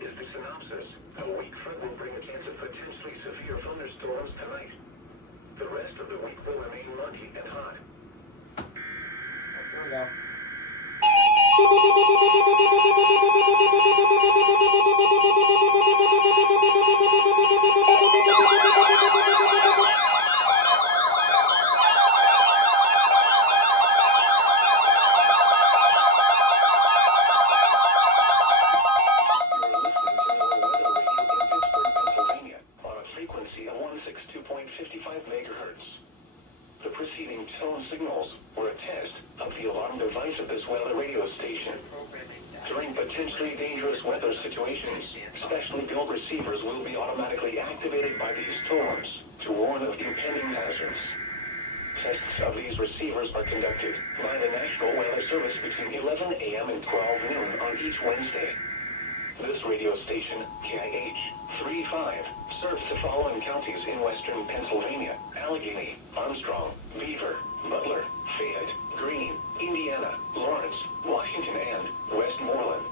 here is the synopsis. A weak front will bring a chance of potentially severe thunderstorms tonight. The rest of the week will remain muggy and hot. Here we go. The preceding tone signals were a test of the alarm device of this weather radio station. During potentially dangerous weather situations, specially built receivers will be automatically activated by these tones to warn of impending hazards. Tests of these receivers are conducted by the National Weather Service between 11 a.m. and 12 noon on each Wednesday. This radio station, KIH 35, serves the following counties in western Pennsylvania: Allegheny, Armstrong, Beaver, Butler, Fayette, Greene, Indiana, Lawrence, Washington, and Westmoreland.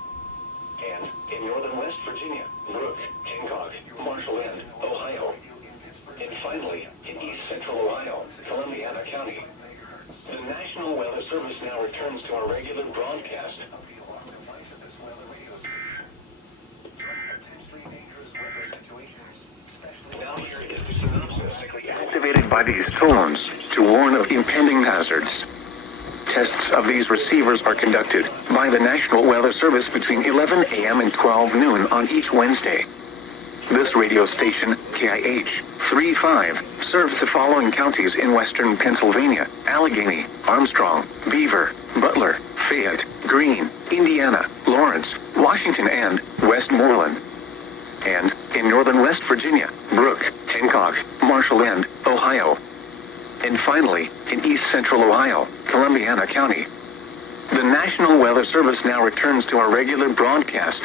And in northern West Virginia, Brooke, Hancock, Marshall, and Ohio. And finally, in east central Ohio, Columbiana County. The National Weather Service now returns to our regular broadcast. Now here is the synopsis. Activated by these tones to warn of impending hazards. Tests of these receivers are conducted by the National Weather Service between 11 a.m. and 12 noon on each Wednesday. This radio station, KIH 35, serves the following counties in western Pennsylvania: Allegheny, Armstrong, Beaver, Butler, Fayette, Greene, Indiana, Lawrence, Washington, and Westmoreland. And in northern West Virginia, Brooke, Hancock, Marshall, and Ohio. And finally, in east central Ohio, Columbiana County. The National Weather Service now returns to our regular broadcast.